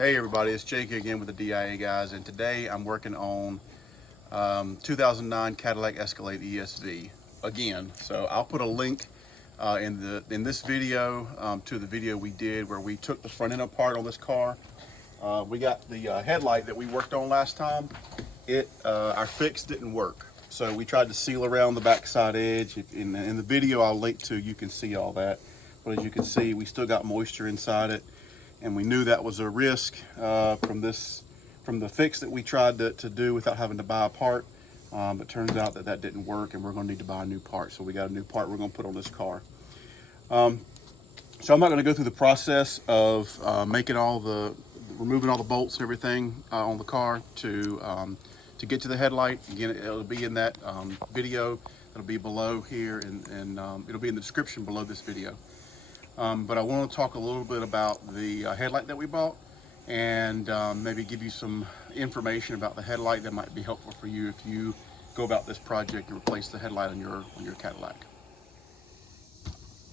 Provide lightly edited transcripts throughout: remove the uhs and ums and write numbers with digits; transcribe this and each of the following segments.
Hey everybody, it's Jake again with the DIA guys, and today I'm working on 2009 Cadillac Escalade ESV again. So I'll put a link in this video to the video we did where we took the front end apart on this car. We got the headlight that we worked on last time. Our fix didn't work, so we tried to seal around the backside edge. In the video I'll link to, you can see all that. But as you can see, we still got moisture inside it. And we knew that was a risk from the fix that we tried to do without having to buy a part. But turns out that didn't work, and we're going to need to buy a new part. So we got a new part we're going to put on this car. So I'm not going to go through the process of removing all the bolts and everything on the car to get to the headlight. Again, it'll be in that video. It'll be below here, and it'll be in the description below this video. But I want to talk a little bit about the headlight that we bought, and maybe give you some information about the headlight that might be helpful for you if you go about this project and replace the headlight on your Cadillac.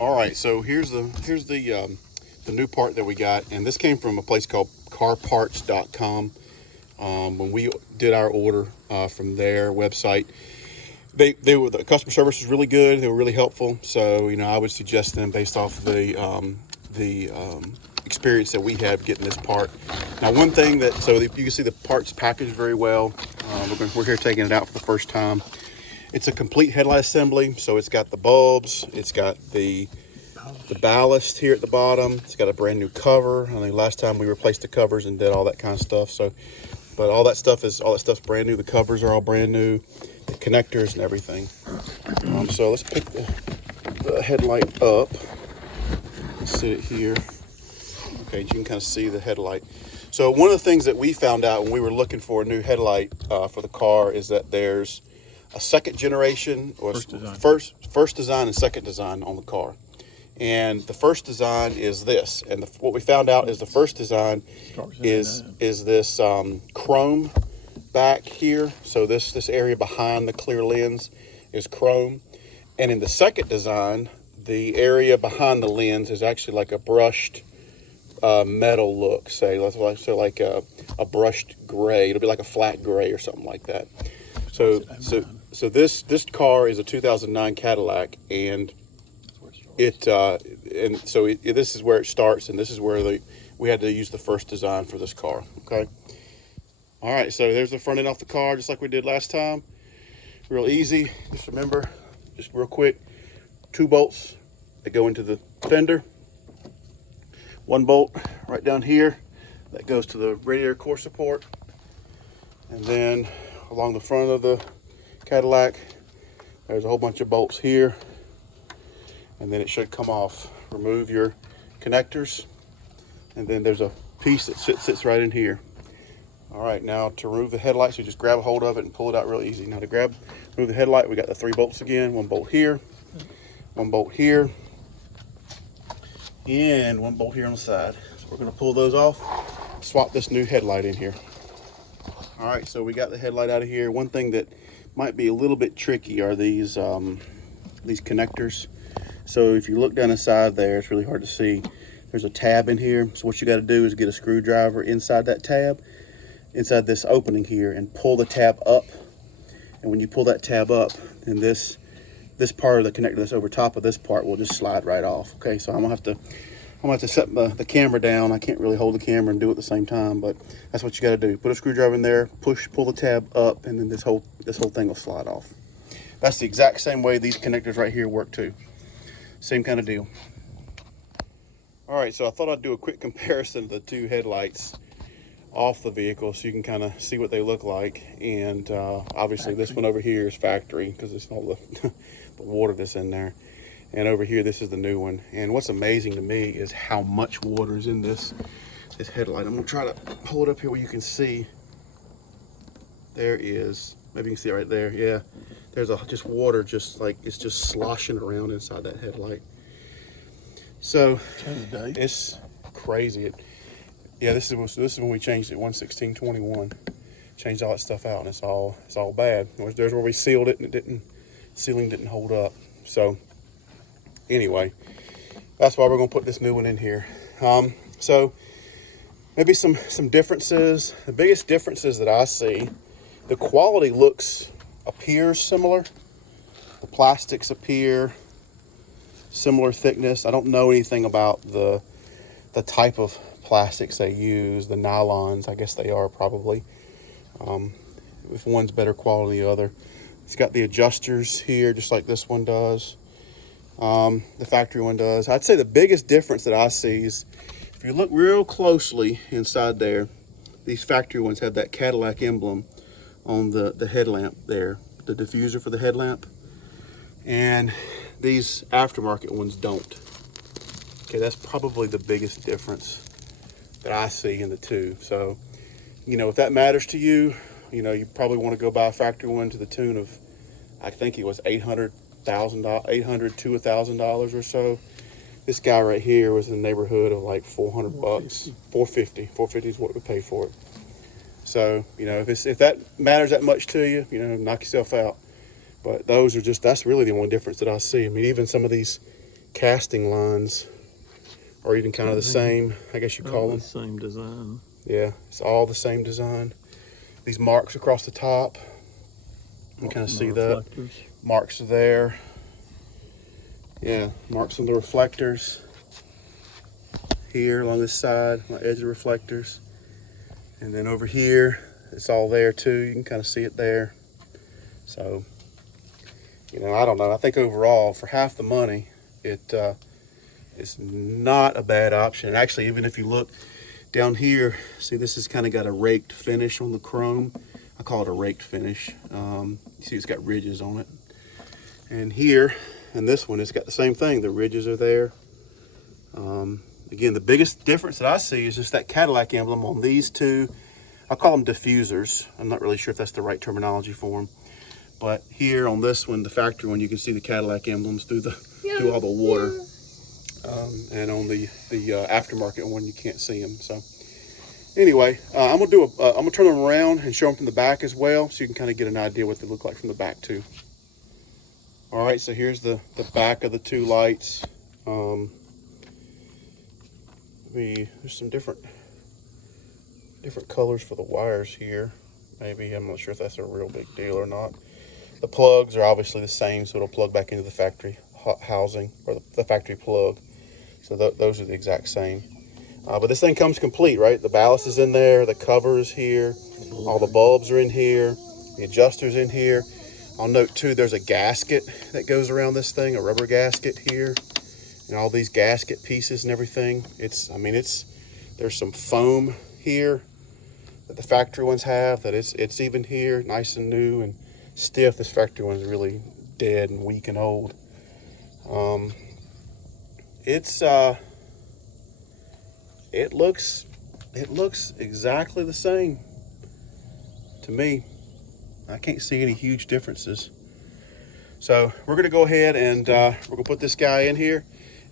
All right, so here's the new part that we got, and this came from a place called carparts.com. When we did our order from their website, the customer service was really good. They were really helpful. So, I would suggest them based off the experience that we had getting this part. Now, one thing so you can see the parts packaged very well. We're here taking it out for the first time. It's a complete headlight assembly. So it's got the bulbs. It's got the ballast here at the bottom. It's got a brand new cover. I think last time we replaced the covers and did all that kind of stuff. So, but all that stuff's brand new. The covers are all brand new. The connectors and everything. So let's pick the headlight up. Sit it here. Okay, you can kind of see the headlight. So one of the things that we found out when we were looking for a new headlight for the car is that there's a second generation or first design and second design on the car. And the first design is this, and what we found out is the first design is this chrome back here. So this area behind the clear lens is chrome, and in the second design, the area behind the lens is actually like a brushed metal look. So like a brushed gray. It'll be like a flat gray or something like that. So this car is a 2009 Cadillac, and this is where it starts, and this is where we had to use the first design for this car. Okay. All right, so there's the front end off the car, just like we did last time. Real easy. Just remember, just real quick, 2 bolts that go into the fender. 1 bolt right down here that goes to the radiator core support. And then along the front of the Cadillac, there's a whole bunch of bolts here. And then it should come off. Remove your connectors. And then there's a piece that sits right in here. All right, now to remove the headlight, so you just grab a hold of it and pull it out real easy. Now to remove the headlight, we got the 3 bolts again. 1 bolt here, 1 bolt here, and 1 bolt here on the side. So we're gonna pull those off, swap this new headlight in here. All right, so we got the headlight out of here. One thing that might be a little bit tricky are these connectors. So if you look down the side there, it's really hard to see. There's a tab in here. So what you gotta do is get a screwdriver inside that tab, inside this opening here, and pull the tab up. And when you pull that tab up, then this part of the connector that's over top of this part will just slide right off. Okay, so I'm gonna have to set the camera down. I can't really hold the camera and do it at the same time, but that's what you got to do. Put a screwdriver in there, pull the tab up, and then this whole thing will slide off. That's the exact same way these connectors right here work too. Same kind of deal. All right, so I thought I'd do a quick comparison of the 2 headlights off the vehicle so you can kind of see what they look like. And obviously this one over here is factory because it's all the water that's in there. And over here, this is the new one. And what's amazing to me is how much water is in this headlight. I'm gonna try to pull it up here where you can see. There is, maybe you can see it right there. Yeah, there's just water, just like it's just sloshing around inside that headlight. So it's crazy. Yeah, this is when we changed it, 1/16/21. Changed all that stuff out, and it's all bad. There's where we sealed it, and sealing didn't hold up. So anyway, that's why we're gonna put this new one in here. So maybe some differences. The biggest differences that I see, the quality appears similar. The plastics appear similar thickness. I don't know anything about the type of plastics they use, the nylons, I guess they are probably. If one's better quality than the other. It's got the adjusters here, just like this one does. The factory one does. I'd say the biggest difference that I see is, if you look real closely inside there, these factory ones have that Cadillac emblem on the headlamp there, the diffuser for the headlamp. And these aftermarket ones don't. Okay, that's probably the biggest difference that I see in the two. So, you know, if that matters to you, you know, you probably want to go buy a factory one to the tune of, I think it was $800 to $1,000 or so. This guy right here was in the neighborhood of like 400 bucks, 450 is what we pay for it. So, you know, if that matters that much to you, you know, knock yourself out. But those are that's really the only difference that I see. I mean, even some of these casting lines are even kind of the same, I guess you call them. Same design. Yeah, it's all the same design. These marks across the top, you kind of see that. Marks are there. Yeah, marks on the reflectors. Here along this side, on the edge of the reflectors. And then over here, it's all there too. You can kind of see it there. So, you know, I don't know. I think overall, for half the money, it's not a bad option. Actually, even if you look down here, see this has kind of got a raked finish on the chrome. I call it a raked finish. You see it's got ridges on it. And here, and this one, it's got the same thing. The ridges are there. Again, the biggest difference that I see is just that Cadillac emblem on these two. I call them diffusers. I'm not really sure if that's the right terminology for them. But here on this one, the factory one, you can see the Cadillac emblems through all the water. And on the aftermarket one, you can't see them. So anyway, I'm gonna turn them around and show them from the back as well, so you can kind of get an idea what they look like from the back too. All right, so here's the back of the two lights. There's some different colors for the wires here. Maybe, I'm not sure if that's a real big deal or not. The plugs are obviously the same, so it'll plug back into the factory housing, or the factory plug. So those are the exact same. But this thing comes complete, right? The ballast is in there, the cover is here, all the bulbs are in here, the adjuster's in here. I'll note too, there's a gasket that goes around this thing, a rubber gasket here, and all these gasket pieces and everything. There's some foam here that the factory ones have, that it's even here, nice and new and stiff. This factory one's really dead and weak and old. It looks exactly the same to me. I can't see any huge differences. So we're gonna go ahead and we're gonna put this guy in here,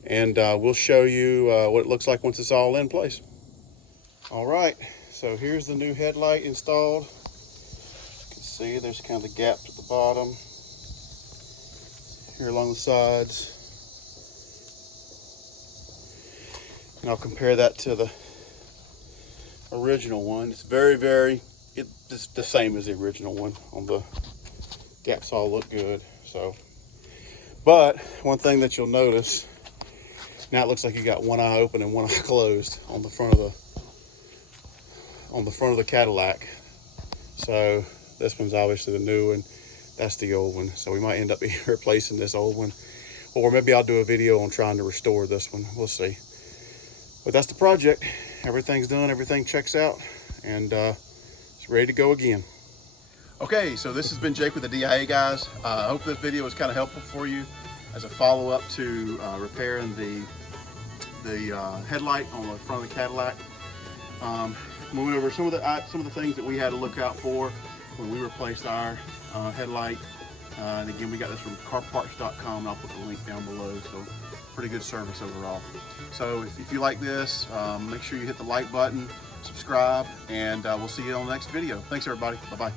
and we'll show you what it looks like once it's all in place. All right, so here's the new headlight installed. You can see there's kind of the gaps at the bottom, here along the sides. And I'll compare that to the original one. It's it's the same as the original one. On the gaps all look good. So, but one thing that you'll notice, now it looks like you got one eye open and one eye closed on the front of the Cadillac. So this one's obviously the new one. That's the old one. So we might end up replacing this old one, or maybe I'll do a video on trying to restore this one. We'll see. But that's the project. Everything's done, everything checks out, and it's ready to go again. Okay, so this has been Jake with the DIA guys. I hope this video was kind of helpful for you as a follow-up to repairing the headlight on the front of the Cadillac. We went over some of the things that we had to look out for when we replaced our headlight. And again, we got this from carparts.com, and I'll put the link down below. So pretty good service overall. So if you like this, make sure you hit the like button, subscribe, and we'll see you on the next video. Thanks everybody. Bye-bye.